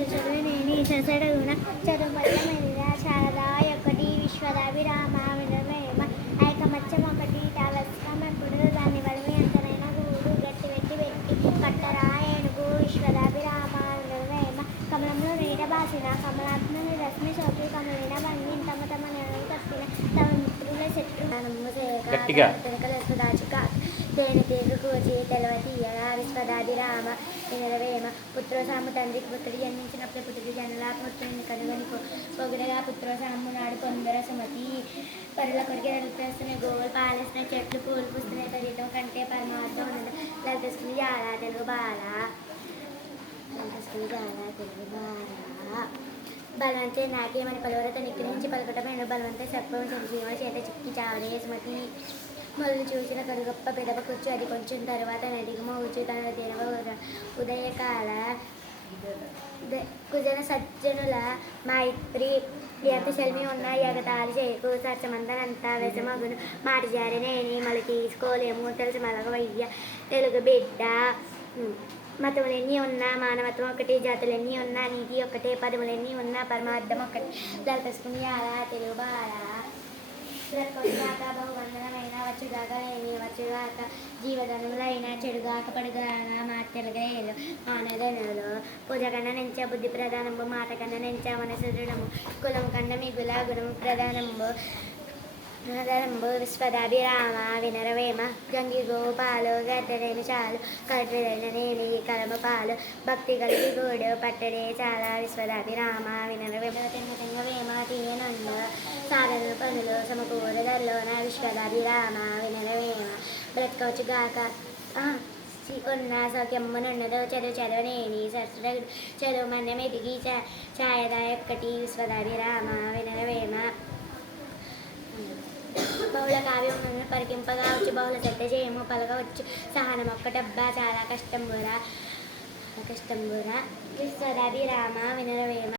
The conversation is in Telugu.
చదువునేని ససడగున చదువుమల్లమెల్ల శారదా ఒకటి విశ్వదాభిరామ వినవేమ ఐకమత్యం ఒకటి తావస్కమప్పుడు దాన్ని వలిమి ఎంతనైనా గూడు గట్టి వెట్టి వెట్టి కట్టరా ఏనుగు విశ్వదాభిరామ వినవేమ కమలంలో నీడ బాసిన కమలాత్మని రశ్మి సోకి కమలిన బంగి తమ తమ నెలలు కట్టిన తమ మిత్రుల శత్రు వెనకలెసు దాచిక తేనె తీరు కూచి తెలవతీయగా విశ్వదాభిరామ వినరవేమ పుత్రోసాము తండ్రికి పుత్రుడు జన్మించినప్పుడు పుత్రుడు జనుల పుత్రుని కనుగొని పొగిడగా పుత్రోసాము నాడు కొందర సుమతి పరుల కొరికి లలితస్తున్న గోవులు పాలిస్తున్న చెట్లు పూలు పుస్తున్న తదితం కంటే పరమార్థం ఉన్నది లలితస్తుని చాలా తెలుగు బాల లలితస్తుని చాలా తెలుగు బాల బలవంతే నాకేమని పలువరతో నిగ్రహించి పలకటమైన బలవంతే సర్పం సంజీవ చేత చిక్కి చావడే సుమతి మొదలు చూసిన కరుగప్ప పెదవ కూర్చు అది కొంచెం తర్వాత నడిగమ ఊచు తన తెరవ ఉదయకాల కుజన సజ్జనుల మైత్రి ఎంత శల్మి ఉన్నా ఎగతాళి చేయకు సత్యమంతనంతా విషమగును మాట జారినేని మళ్ళీ తీసుకోలేము తెలిసి మలగవయ్య తెలుగు బిడ్డ మతములెన్ని ఉన్నా మానవత్వం ఒకటి జాతులెన్ని ఉన్నా నీతి ఒకటే పదములెన్ని ఉన్నా పరమార్థం ఒకటి లలితస్తుని అలా తెలుగు బాల బ్రతకొచ్చుగాక బహుబంధనమైన వచ్చుగాక లేని వచ్చుగాక జీవధనములైన చెడుగాక పడుగాక మాటలుగేలు మానధనులు పూజ కన్నా నెంచ బుద్ధి ప్రధానము మాట కన్నా నెంచ మనసు దృఢము కులం కన్నా మిగుల గుణము ప్రధానము ఆధారంబు విశ్వదాభిరామ వినరవేమ గంగి గోపాలు గట్టడైన చాలు కట్టడైన నేని కలమ పాలు భక్తి కలిగి గోడు పట్టడే చాలా విశ్వదాభిరామ వినరవేమ తెంగవేమ తీయనంద సాధనలు పనులు సమకూరదల్లో నా విశ్వదాభిరామ వినరవేమ బ్రతకవచ్చు గాక ఉన్న సౌఖ్యమ్మనున్నదో చదవనేని సరస్వత చదువు మన్నం ఎదిగి ఛాయదా ఎక్కటి విశ్వదాభిరామ వినరవేమ బహుళ కావ్యం పరికింపగా వచ్చి బహుళ శ్రద్ధ చేయము పలకవచ్చు సహనం ఒక్కటబ్బా చాలా కష్టంబురా విశ్వదాభిరామ వినరవేమ